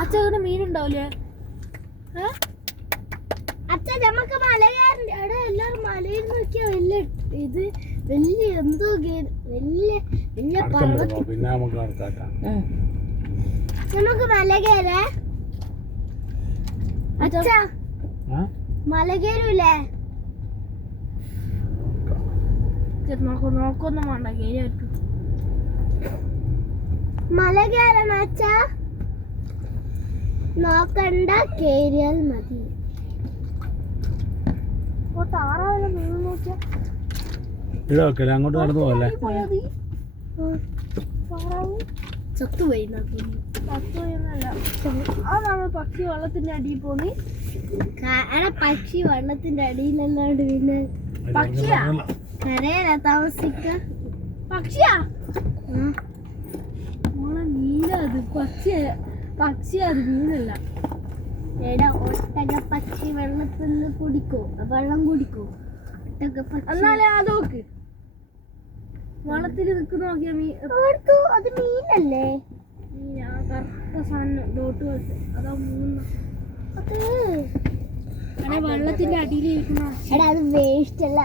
അച്ഛന് മീനുണ്ടാവില്ലേ? അച്ഛ നമുക്ക് മല കയറണ്ട. അവിടെ എല്ലാരും മലയിൽ നോക്കിയാ വലിയ ഇത് വലിയ എന്തോ വലിയ വലിയ പർവ്വതം. പിന്നെ നമുക്ക് നടക്കാട്ടാ. നമുക്ക് മല കയറേ അച്ഛ? മല കയറൂലേ? നോക്കൊന്നും വേണ്ട, കയറി പറ്റും. മല കയറണ അച്ഛ? നോക്കണ്ട, കേറിയാൽ മതി. താറാവെല്ലാം വീണ് നോക്കിയാ ഇവിടെ അങ്ങോട്ട് നടന്നു പോകല്ലേ? താറാവ് ചത്തുപോയി. ചത്തുപോയെന്നല്ല, അതാണ് പക്ഷി വെള്ളത്തിന്റെ അടിയിൽ പോന്നി. പക്ഷി വെള്ളത്തിന്റെ അടിയിലല്ലാണ്ട് പിന്നെ പക്ഷിയാ? കരയല്ല താമസിക്ക. പക്ഷിയാ? മീനാ അത്. പക്ഷിയാ അത്, മീനല്ല. എടാ, ഒട്ടക പക്ഷി വെള്ളത്തിൽ നിന്ന് കുടിക്കോ? വെള്ളം കുടിക്കോ ഒട്ടക പക്ഷി? എന്നാലേ അത് നോക്ക്, വെള്ളത്തിൽ നിൽക്കുന്ന നോക്കിയാ മീൻ. അത് മീനല്ലേ? മീനാ, കറുത്ത സാധനം ഡോട്ട് പോലത്തെ. അതാ മൂന്ന്. അത് വെള്ളത്തിന്റെ അടിയിൽ ഇരിക്കുന്ന. എടാ, അത് വേസ്റ്റ് അല്ല.